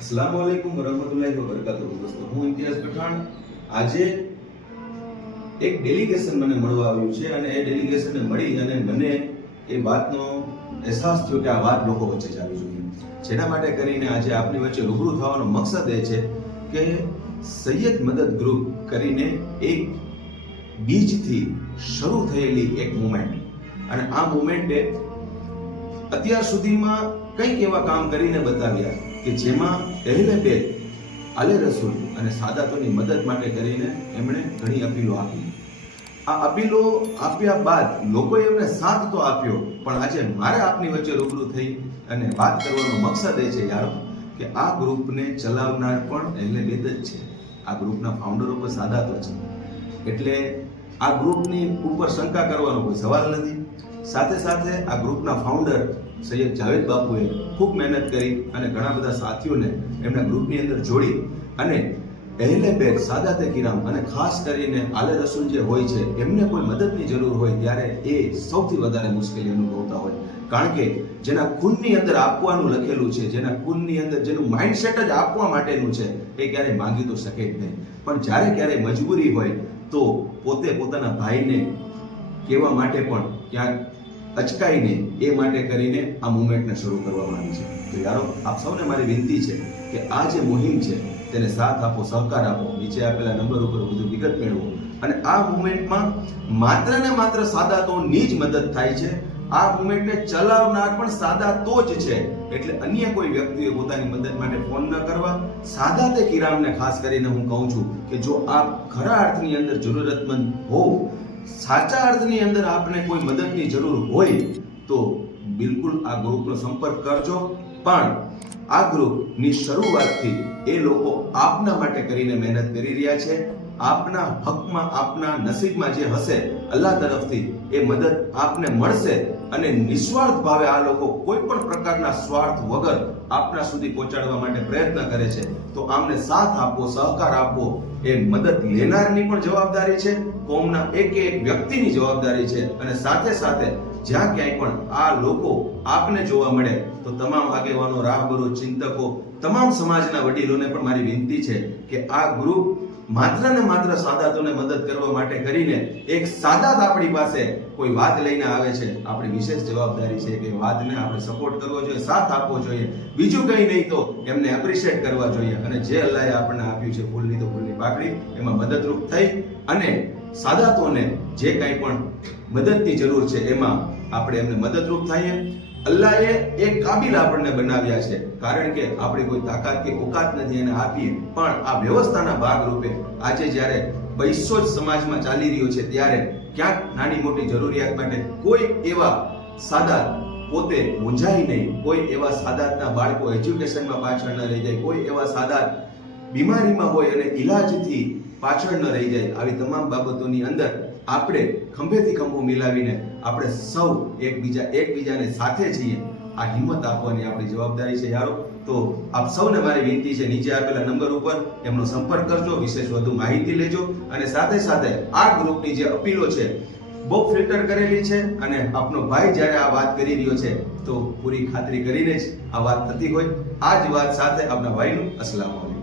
अस्सलामुअलैकुम वरहमतुल्लाहि वबरकातुहू। दोस्तों, હું ઇમ્તિયાઝ પઠાણ આજે એક ડેલિગેશન મને મળવા આવ્યું છે અને એ ડેલિગેશનને મળી અને મને એ વાતનો અહેસાસ થયો કે આ વાત લોકો વચ્ચે જવી જોઈએ, જેના માટે કરીને આજે આપની વચ્ચે રૂબરૂ થવાનો મકસદ એ છે કે સૈયદ મદદ ગ્રુપ કરીને એક બીજથી શરૂ થયેલી એક મુવમેન્ટ, અને આ મુવમેન્ટે અત્યાર સુધીમાં કંઈક એવા કામ કરીને બતાવ્યા કે જેમાં અહેલે બેત, આલે રસૂલ અને સાદાતોની મદદ માટે કરીને એમણે ઘણી અપીલો આપી. આ અપીલો આપ્યા બાદ લોકોએ એમને સાથ તો આપ્યો, પણ આજે મારે આપની વચ્ચે રૂબરૂ થઈ અને વાત કરવાનો મકસદ એ છે યારો કે આ ગ્રુપને ચલાવનાર પણ અહેલે બેત જ છે. આ ગ્રુપના ફાઉન્ડરો પણ સાદાતો છે, એટલે આ ગ્રુપની ઉપર શંકા કરવાનો કોઈ સવાલ નથી. સાથે સાથે આ ગ્રુપના ફાઉન્ડર સૈયદ જાવેદ બાપુએ ખૂબ મહેનત કરી અને ઘણા બધા સાથીઓને એમના ગ્રુપની અંદર જોડી અને અહેલે બેત, સાદાતે કિરામ અને ખાસ કરીને આલે રસૂલ જે હોય છે એમને કોઈ મદદની જરૂર હોય ત્યારે એ સૌથી વધારે મુશ્કેલી અનુભવતા હોય, કારણ કે જેના ખૂનની અંદર આપવાનું લખેલું છે, જેના ખૂનની અંદર જેનું માઇન્ડસેટ જ આપવા માટેનું છે, એ ક્યારેય માંગી તો શકે જ નહીં. પણ જ્યારે ક્યારેય મજબૂરી હોય તો પોતે પોતાના ભાઈને કહેવા માટે પણ ક્યાંક અચકાઈને એ માટે કરીને આ મુવમેન્ટને શરૂ કરવામાં આવી છે. તો યારો, આપ સૌને મારી વિનંતી છે કે આ જે મુહિમ છે તેને સાથ આપો, સહકાર આપો. નીચે આપેલા નંબર ઉપર વધુ વિગત મેળવો અને આ મુવમેન્ટમાં માત્ર ને માત્ર સાદાતોની જ મદદ થાય છે. આ મુવમેન્ટને ચલાવનાર પણ સાદાતો જ છે, એટલે અન્ય કોઈ વ્યક્તિએ પોતાની મદદ માટે ફોન ન કરવા. સાદાતે કિરામને ખાસ કરીને હું કહું છું કે જો આપ ખરા અર્થની અંદર જરૂરતમંદ હો, સાચા અર્થની અંદર આપને કોઈ મદદની જરૂર હોય તો બિલકુલ આ ગ્રુપનો સંપર્ક કરજો. પણ આ ગ્રુપની શરૂઆતથી એ લોકો આપના માટે કરીને મહેનત કરી રહ્યા છે. આપના હકમાં, આપના નસીબમાં જે હશે અલ્લાહ તરફથી એ મદદ આપને મળશે અને નિસ્વાર્થ ભાવે આ લોકો કોઈ પણ પ્રકારના સ્વાર્થ વગર આપના સુધી પહોંચાડવા માટે પ્રયત્ન કરે છે. તો આમને સાથ આપો, સહકાર આપો. એ મદદ લેનારની પણ જવાબદારી છે, કોમના એક એક વ્યક્તિની જવાબદારી છે, અને સાથે સાથે જ્યાં ક્યાંય પણ આ લોકો આપને જોવા મળે તો તમામ આગેવાનો, રાહબરો, ચિંતકો, તમામ સમાજના વડીલોને પણ મારી વિનંતી છે કે આ ગ્રુપ માત્ર ને માત્ર સાદાતોને મદદ કરવા માટે કરીને એક સાદાત આપણી પાસે કોઈ વાત લઈને આવે છે, આપણી વિશેષ જવાબદારી છે કે વાતને આપણે સપોર્ટ કરવો જોઈએ, સાથ આપવો જોઈએ. બીજું કંઈ નહીં તો એમને એપ્રિશિએટ કરવા જોઈએ, અને જે અલ્લાહે આપણને આપ્યું છે ફૂલની તો ફૂલની પાકડી, એમાં મદદરૂપ થઈ અને સાદાતોને જે કંઈ પણ મદદની જરૂર છે એમાં આપણે એમને મદદરૂપ થઈએ. અલ્લાહે એક કાબિલ આપણને બનાવ્યા છે, કારણ કે આપણી કોઈ તાકાત કે ઓકાત નથી એને આપીએ, પણ આ વ્યવસ્થાના ભાગરૂપે આજે જ્યારે પૈસો જ સમાજમાં ચાલી રહ્યો છે ત્યારે ક્યાંક નાની મોટી જરૂરિયાત માટે કોઈ એવા સાદાત પોતે મૂંઝાય નહીં, કોઈ એવા સાદાતના બાળકો એજ્યુકેશનમાં પાછળ ન રહી જાય, કોઈ એવા સાદાત બીમારીમાં હોય અને ઈલાજથી પાછળ ન રહી જાય. આવી તમામ બાબતોની અંદર આપણે ખંભેથી ખંભો મિલાવીને આપણે સૌ એકબીજાને સાથે છીએ. આ હિંમત આપવાની આપણી જવાબદારી છે યારો. તો આપ સૌને મારી વિનંતી છે, નીચે આપેલા નંબર ઉપર એમનો સંપર્ક કરજો, વિશેષ વધુ માહિતી લેજો, અને સાથે સાથે આ ગ્રુપની જે અપીલો છે બહુ ફિલ્ટર કરેલી છે, અને આપનો ભાઈ જ્યારે આ વાત કરી રહ્યો છે તો પૂરી ખાતરી કરીને જ આ વાત થતી હોય. આ જ વાત સાથે આપના ભાઈનું અસલામ વાલેકુમ.